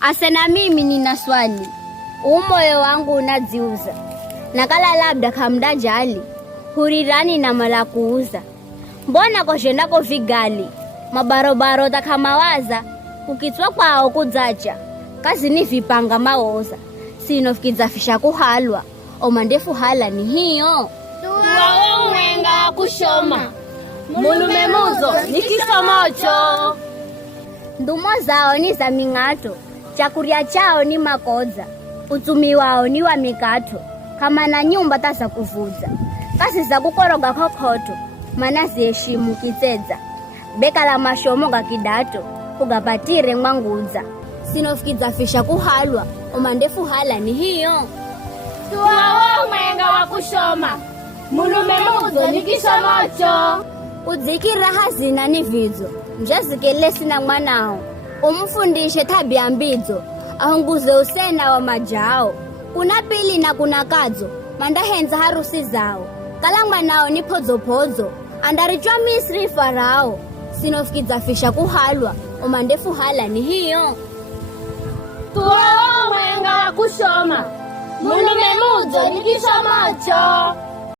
Asena mimi nina swali. Moyo wangu unadziuza. Nakala labda kamda jali. Hurirani na mala kuuza. Mbona koshendako vigali. Mabarobaro takamawaza. Ukitwa kwao kudzacha. Kazi ni vipanga maoza. Sinofikizafisha kuhalwa. Omandefu hala ni hiyo. Tuwawe umwenga kushoma. Mulume muzo ni kisomocho. Ndumo zao ni za mingato. Chakuria chao ni makoza. Utumi wao ni wa mikato. Kama na nyumba tasa kuvuza. Kasi za kukoroga kokoto. Manasi heshimu kiteza. Beka la mashomoga kidato. Kugapatire mwanguza. Sinofikiza fisha kuhalwa. Omandefu hala ni hiyo. Tuwawe umwenga wa kushoma. Mulume muzo ni kisomocho. Udzikira hazina ni vidzo. Mjazikelesi na mwanao. Umfundishe tabia mbidzo. Ahunguze usena wa majao. Kuna pili na kuna kadzo. Mandahenza harusi zao. Kala mwanao ni podzo. Andarichwa Misri Farao. Sinofikiza fisha kuhalwa. Omandefu hala ni hiyo. Tuwawe umwenga wa kushoma. Mulume muzo ni kisomocho.